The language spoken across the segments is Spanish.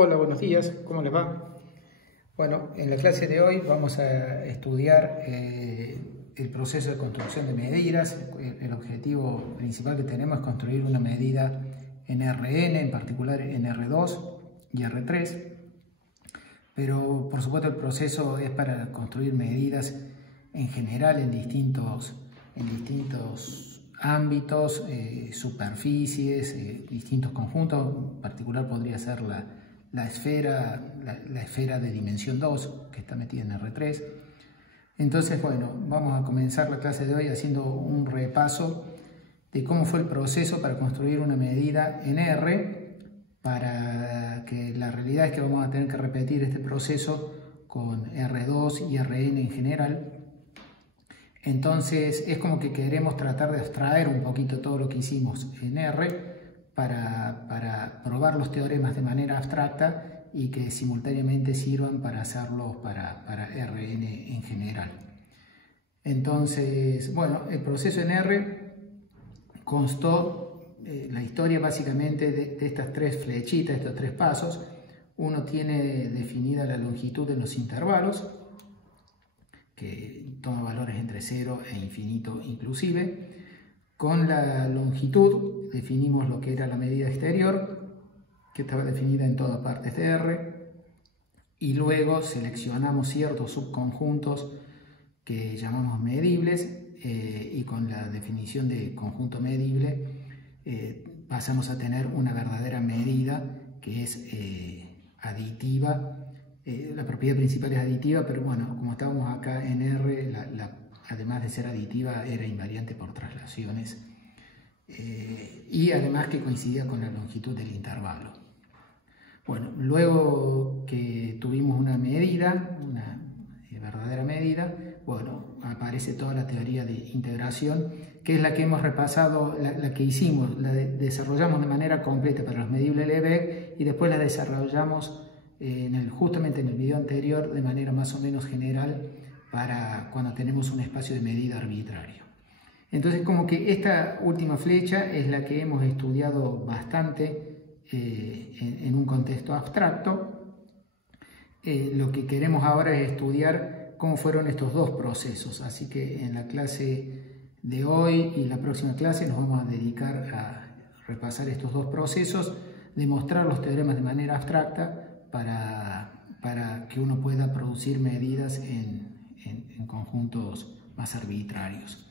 Hola, buenos días, ¿cómo les va? Bueno, en la clase de hoy vamos a estudiar el proceso de construcción de medidas. El objetivo principal que tenemos es construir una medida en RN, en particular en R2 y R3. Pero por supuesto el proceso es para construir medidas en general en distintos ámbitos, superficies, distintos conjuntos. En particular podría ser la esfera de dimensión 2 que está metida en R3. Entonces, bueno, vamos a comenzar la clase de hoy haciendo un repaso de cómo fue el proceso para construir una medida en R, para que la realidad es que vamos a tener que repetir este proceso con R2 y Rn en general. Entonces es como que queremos tratar de abstraer un poquito todo lo que hicimos en R para probar los teoremas de manera abstracta y que simultáneamente sirvan para hacerlos para Rn en general. Entonces, bueno, el proceso en R constó la historia básicamente de estas tres flechitas, estos tres pasos. Uno tiene definida la longitud de los intervalos, que toma valores entre 0 e infinito inclusive. Con la longitud definimos lo que era la medida exterior, que estaba definida en todas partes de R, y luego seleccionamos ciertos subconjuntos que llamamos medibles, y con la definición de conjunto medible pasamos a tener una verdadera medida que es aditiva. La propiedad principal es aditiva, pero bueno, como estábamos acá en R, además de ser aditiva, era invariante por traslaciones, y además que coincidía con la longitud del intervalo. Bueno, luego que tuvimos una medida, una verdadera medida, bueno, aparece toda la teoría de integración, que es la que hemos repasado, la que hicimos, desarrollamos de manera completa para los medibles Lebesgue y después la desarrollamos justamente en el video anterior de manera más o menos general para cuando tenemos un espacio de medida arbitrario. Entonces, como que esta última flecha es la que hemos estudiado bastante en un contexto abstracto. Lo que queremos ahora es estudiar cómo fueron estos dos procesos, así que en la clase de hoy y la próxima clase nos vamos a dedicar a repasar estos dos procesos, demostrar los teoremas de manera abstracta para que uno pueda producir medidas en conjuntos más arbitrarios.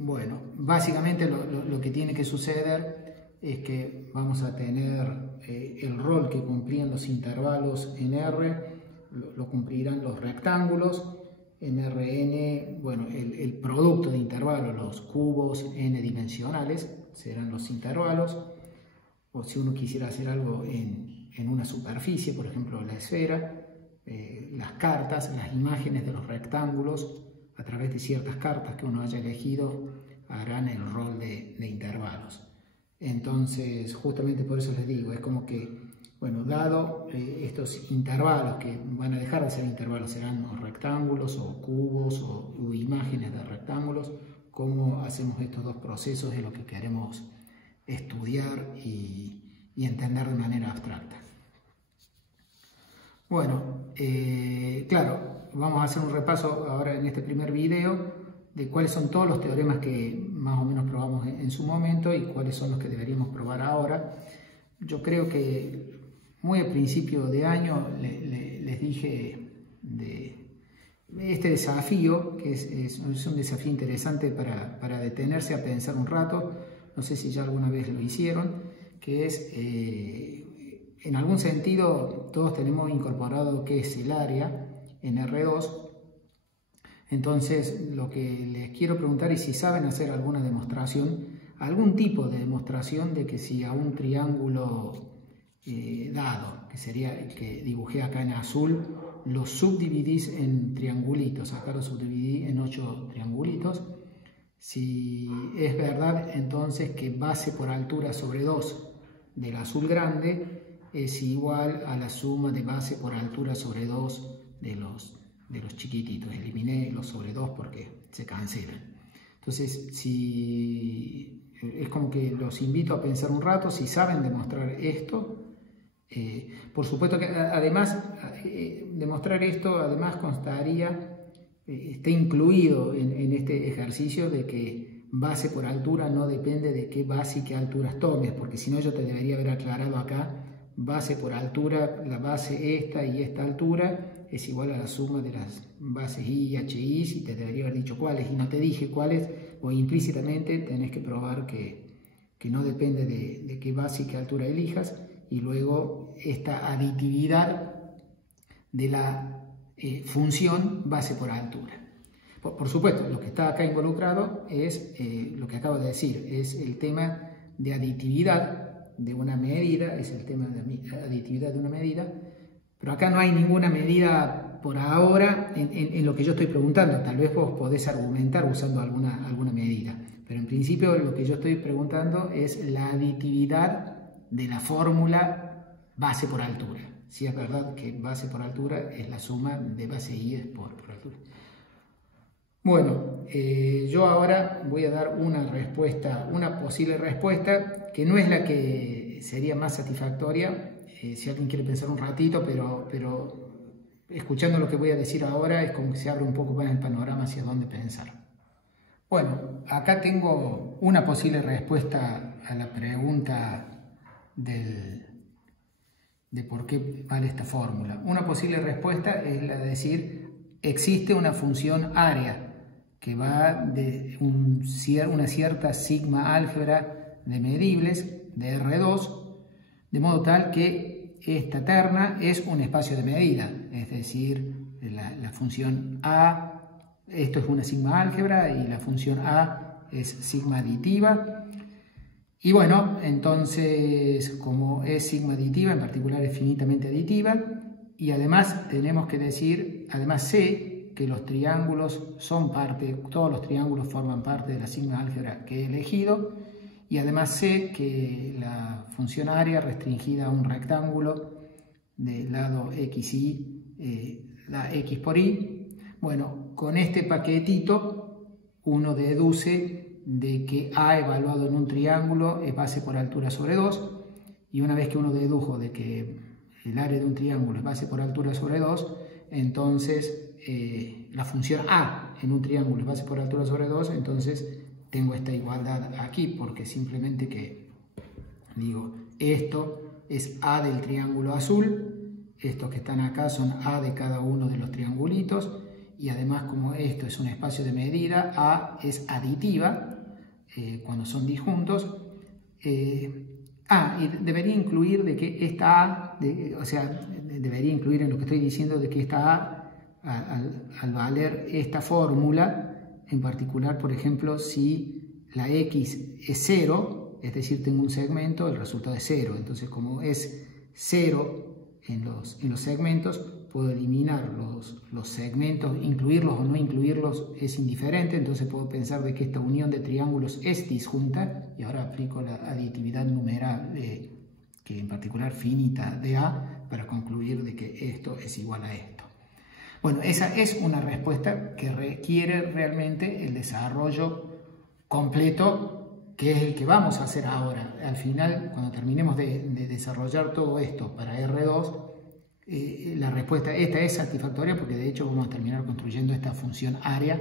Bueno, básicamente lo que tiene que suceder es que vamos a tener el rol que cumplían los intervalos en R, lo cumplirán los rectángulos. En Rn, bueno, el producto de intervalos, los cubos n dimensionales, serán los intervalos. O si uno quisiera hacer algo en una superficie, por ejemplo la esfera, las cartas, las imágenes de los rectángulos, a través de ciertas cartas que uno haya elegido, harán el rol de intervalos. Entonces, justamente por eso les digo, es como que, bueno, dado estos intervalos que van a dejar de ser intervalos, serán o rectángulos o cubos o imágenes de rectángulos, cómo hacemos estos dos procesos es lo que queremos estudiar y entender de manera abstracta. Bueno, claro, vamos a hacer un repaso ahora en este primer video de cuáles son todos los teoremas que más o menos probamos en su momento y cuáles son los que deberíamos probar ahora. Yo creo que muy al principio de año les dije de este desafío, que es un desafío interesante para detenerse a pensar un rato. No sé si ya alguna vez lo hicieron, que es, en algún sentido, todos tenemos incorporado qué es el área en R2. Entonces, lo que les quiero preguntar es si saben hacer alguna demostración, algún tipo de demostración de que si a un triángulo dado, que sería el que dibujé acá en azul, lo subdividís en triangulitos. Acá lo subdividí en 8 triangulitos. Si es verdad entonces que base por altura sobre 2 del azul grande es igual a la suma de base por altura sobre 2 de los chiquititos. Eliminé los sobre 2 porque se cancelan. Entonces, es como que los invito a pensar un rato si saben demostrar esto, Por supuesto que además, demostrar esto además constaría, está incluido en este ejercicio de que base por altura no depende de qué base y qué alturas tomes, porque si no yo te debería haber aclarado acá, base por altura, la base esta y esta altura es igual a la suma de las bases I y HI, y te debería haber dicho cuáles, y no te dije cuáles, o implícitamente tenés que probar que no depende de qué base y qué altura elijas, y luego esta aditividad de la función base por altura. Por supuesto, lo que está acá involucrado es lo que acabo de decir, es el tema de aditividad de una medida, es el tema de aditividad de una medida, pero acá no hay ninguna medida por ahora en lo que yo estoy preguntando. Tal vez vos podés argumentar usando alguna medida, pero en principio lo que yo estoy preguntando es la aditividad de la fórmula base por altura. Si es verdad que base por altura es la suma de base I por altura. Bueno, yo ahora voy a dar una respuesta, una posible respuesta que no es la que sería más satisfactoria. Si alguien quiere pensar un ratito, pero escuchando lo que voy a decir ahora es como que se abre un poco más el panorama hacia dónde pensar. Bueno, acá tengo una posible respuesta a la pregunta de por qué vale esta fórmula. Una posible respuesta es la de decir, existe una función área que va de una cierta sigma álgebra de medibles de R2, de modo tal que esta terna es un espacio de medida, es decir, la función A, esto es una sigma álgebra y la función A es sigma aditiva. Y bueno, entonces como es sigma aditiva, en particular es finitamente aditiva, y además tenemos que decir, además sé que los triángulos son parte, todos los triángulos forman parte de la sigma álgebra que he elegido, y además sé que la función área restringida a un rectángulo del lado x y la x por y. Bueno, con este paquetito uno deduce de que A evaluado en un triángulo es base por altura sobre 2, y una vez que uno dedujo de que el área de un triángulo es base por altura sobre 2, entonces la función A en un triángulo es base por altura sobre 2, entonces tengo esta igualdad aquí, porque simplemente que digo, esto es A del triángulo azul, estos que están acá son A de cada uno de los triangulitos, y además como esto es un espacio de medida, A es aditiva cuando son disjuntos. Y debería incluir de que esta A, o sea, debería incluir en lo que estoy diciendo de que esta A, al valer esta fórmula, en particular, por ejemplo, si la X es 0, es decir, tengo un segmento, el resultado es 0. Entonces, como es 0 en los segmentos, puedo eliminar los segmentos, incluirlos o no incluirlos es indiferente. Entonces puedo pensar de que esta unión de triángulos es disjunta, y ahora aplico la aditividad numeral, que en particular finita de A, para concluir de que esto es igual a esto. Bueno, esa es una respuesta que requiere realmente el desarrollo completo, que es el que vamos a hacer ahora. Al final, cuando terminemos de desarrollar todo esto para R2, la respuesta esta es satisfactoria, porque de hecho vamos a terminar construyendo esta función área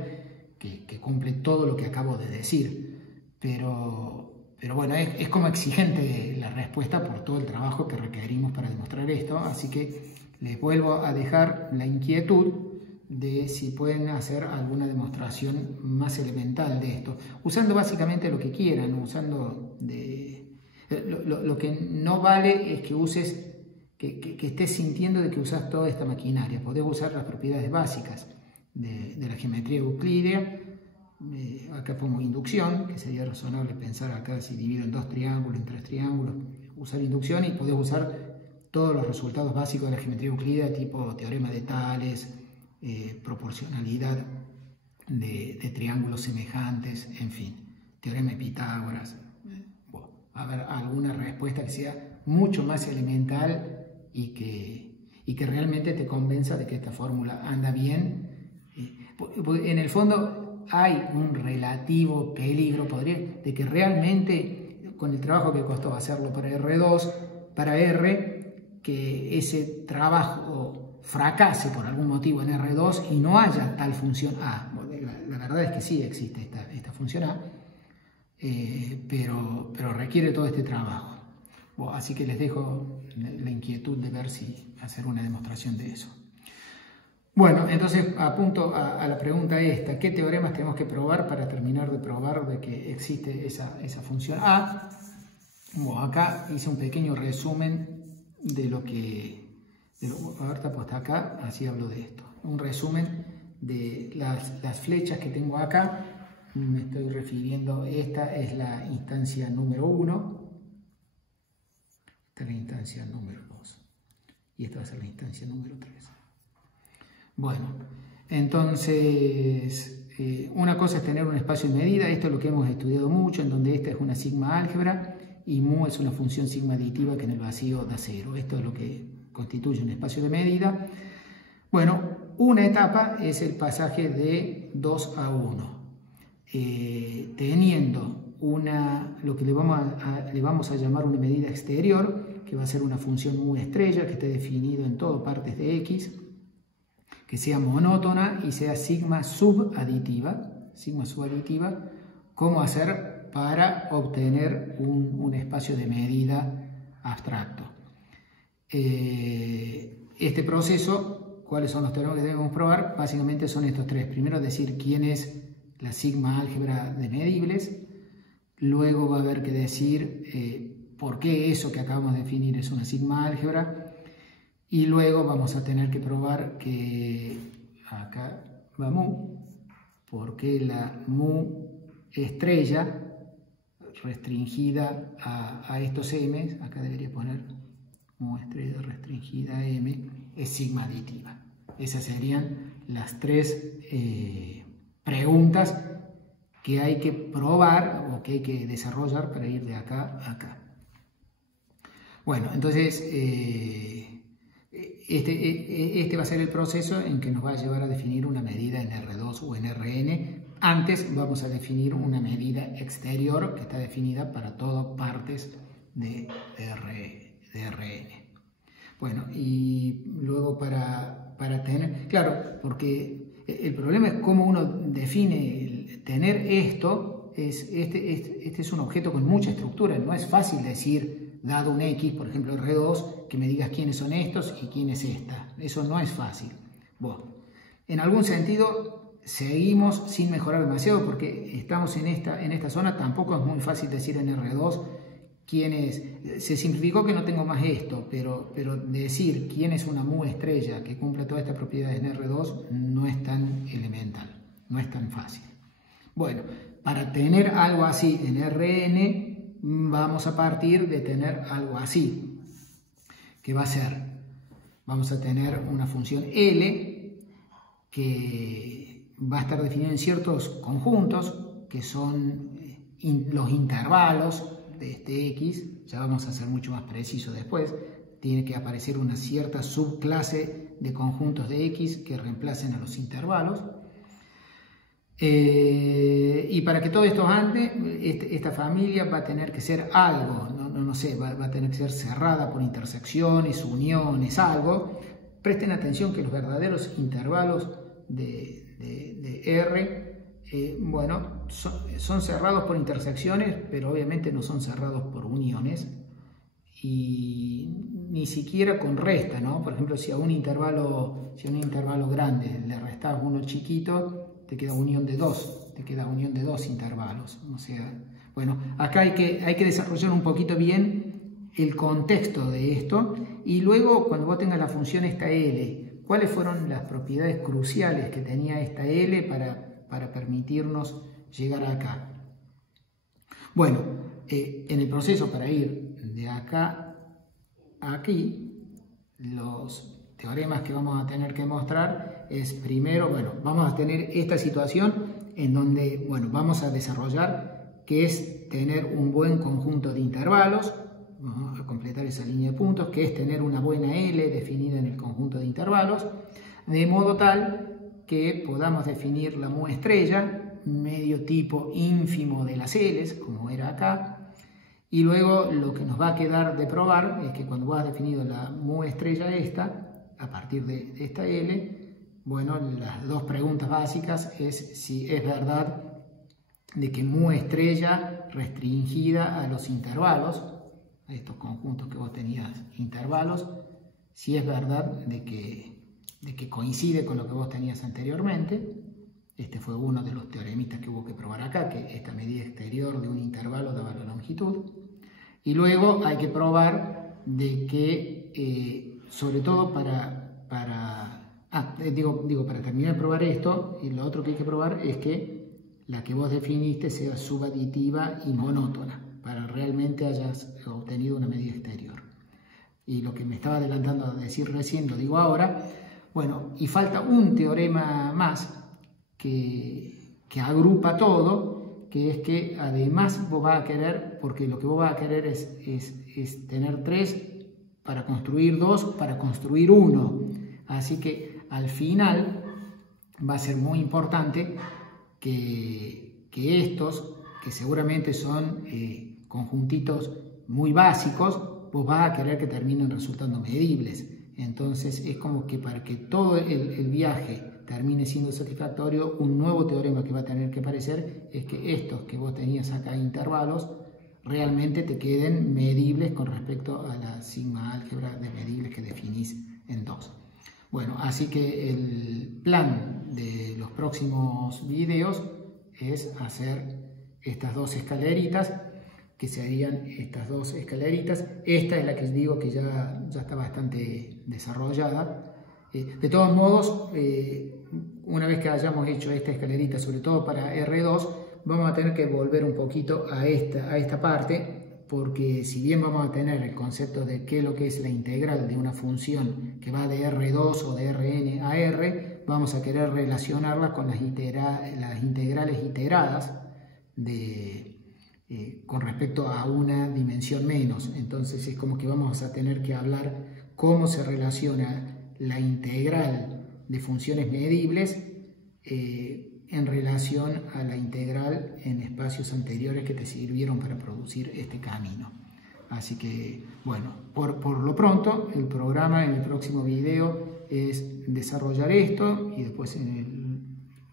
que cumple todo lo que acabo de decir. Pero bueno, es como exigente la respuesta por todo el trabajo que requerimos para demostrar esto, así que les vuelvo a dejar la inquietud de si pueden hacer alguna demostración más elemental de esto, usando básicamente lo que quieran, lo que no vale es que uses, que estés sintiendo de que usas toda esta maquinaria. Podés usar las propiedades básicas de la geometría euclídea. Acá pongo inducción, que sería razonable pensar acá si divido en 2 triángulos, en 3 triángulos, usar inducción, y podés usar todos los resultados básicos de la geometría euclídea, tipo teorema de Tales, proporcionalidad de triángulos semejantes, en fin, teorema de Pitágoras. Bueno, a ver, alguna respuesta que sea mucho más elemental y que realmente te convenza de que esta fórmula anda bien. En el fondo hay un relativo peligro de que realmente, con el trabajo que costó hacerlo para R2, para R, que ese trabajo fracase por algún motivo en R2 y no haya tal función A. Bueno, la verdad es que sí existe esta función A, pero requiere todo este trabajo. Bueno, así que les dejo la inquietud de ver si hacer una demostración de eso. Bueno, entonces apunto a la pregunta esta: ¿qué teoremas tenemos que probar para terminar de probar de que existe esa función A? Bueno, acá hice un pequeño resumen de lo que... ahorita pues acá, así hablo de esto. Un resumen de las flechas que tengo acá. Me estoy refiriendo, esta es la instancia número 1. Esta es la instancia número 2. Y esta va a ser la instancia número 3. Bueno, entonces, una cosa es tener un espacio de medida. Esto es lo que hemos estudiado mucho, en donde esta es una sigma álgebra y mu es una función sigma aditiva que en el vacío da 0. Esto es lo que constituye un espacio de medida. Bueno, una etapa es el pasaje de 2 a 1. Teniendo lo que le vamos a llamar una medida exterior, que va a ser una función mu estrella, que esté definido en todo partes de x, que sea monótona y sea sigma subaditiva. ¿Cómo hacer para obtener un espacio de medida abstracto? Este proceso, ¿cuáles son los teoremas que debemos probar? Básicamente son estos tres. Primero, decir quién es la sigma álgebra de medibles. Luego va a haber que decir por qué eso que acabamos de definir es una sigma álgebra. Y luego vamos a tener que probar que acá va mu, porque la mu estrella restringida a estos m, acá debería poner mu estrella restringida a m, es sigma aditiva. Esas serían las tres preguntas que hay que probar o que hay que desarrollar para ir de acá a acá. Bueno, entonces este va a ser el proceso en que nos va a llevar a definir una medida en R2 o en Rn. Antes vamos a definir una medida exterior que está definida para todas partes de Rn. Bueno, y luego para tener... Claro, porque el problema es cómo uno define tener esto. Este es un objeto con mucha estructura. No es fácil decir, dado un X, por ejemplo R2, que me digas quiénes son estos y quién es esta. Eso no es fácil. Bueno, en algún sentido seguimos sin mejorar demasiado porque estamos en esta zona. Tampoco es muy fácil decir en R2 quién es. Se simplificó que no tengo más esto, pero decir quién es una mu estrella que cumple todas estas propiedades en R2 no es tan elemental, no es tan fácil. Bueno, para tener algo así en Rn, vamos a partir de tener algo así. ¿Qué va a ser? Vamos a tener una función L que va a estar definida en ciertos conjuntos que son los intervalos de este X. Ya vamos a ser mucho más preciso después. Tiene que aparecer una cierta subclase de conjuntos de X que reemplacen a los intervalos. Y para que todo esto ande, esta familia va a tener que ser algo, no sé, va a tener que ser cerrada por intersecciones, uniones, algo. Presten atención que los verdaderos intervalos de R, bueno, son cerrados por intersecciones, pero obviamente no son cerrados por uniones, y ni siquiera con resta, ¿no? Por ejemplo, si a un intervalo grande le restás uno chiquito, te queda unión de dos intervalos. O sea, bueno, acá hay que desarrollar un poquito bien el contexto de esto, y luego cuando vos tengas la función esta L, ¿cuáles fueron las propiedades cruciales que tenía esta L para permitirnos llegar acá? Bueno, en el proceso para ir de acá a aquí, los teoremas que vamos a tener que mostrar es primero, bueno, vamos a tener esta situación en donde, bueno, vamos a desarrollar que es tener un buen conjunto de intervalos. Vamos a completar esa línea de puntos, que es tener una buena L definida en el conjunto de intervalos, de modo tal que podamos definir la mu estrella, medio tipo ínfimo de las L's, como era acá, Y luego lo que nos va a quedar de probar es que cuando vos has definido la mu estrella esta, a partir de esta L, bueno, las dos preguntas básicas es si es verdad de que mu estrella restringida a los intervalos, a estos conjuntos que vos tenías intervalos, si es verdad de que coincide con lo que vos tenías anteriormente. Este fue uno de los teoremitas que hubo que probar acá, que esta medida exterior de un intervalo daba la longitud. Y luego hay que probar de que, sobre todo para terminar de probar esto, y lo otro que hay que probar es que la que vos definiste sea subaditiva y monótona, para realmente hayas obtenido una medida exterior. Y lo que me estaba adelantando a decir recién, lo digo ahora. Bueno, y falta un teorema más que agrupa todo, que es que además vos vas a querer, porque lo que vos vas a querer es tener 3 para construir 2, para construir 1. Así que al final va a ser muy importante que estos, que seguramente son conjuntitos muy básicos, vos vas a querer que terminen resultando medibles. Entonces es como que para que todo el viaje termine siendo satisfactorio, un nuevo teorema que va a tener que aparecer es que estos que vos tenías acá intervalos realmente te queden medibles con respecto a la sigma álgebra de medibles que definís en 2. Bueno, así que el plan de los próximos videos es hacer estas dos escaleritas, que serían estas dos escaleritas. Esta es la que digo que ya está bastante desarrollada. De todos modos, una vez que hayamos hecho esta escalerita, sobre todo para R2, vamos a tener que volver un poquito a esta parte, porque si bien vamos a tener el concepto de qué es lo que es la integral de una función que va de R2 o de Rn a R, vamos a querer relacionarla con las integrales iteradas con respecto a una dimensión menos. Entonces es como que vamos a tener que hablar cómo se relaciona la integral de funciones medibles en relación a la integral en espacios anteriores que te sirvieron para producir este camino. Así que, bueno, por lo pronto, el programa en el próximo video es desarrollar esto y después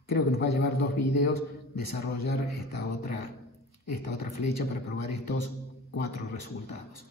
creo que nos va a llevar 2 videos desarrollar esta otra flecha para probar estos 4 resultados.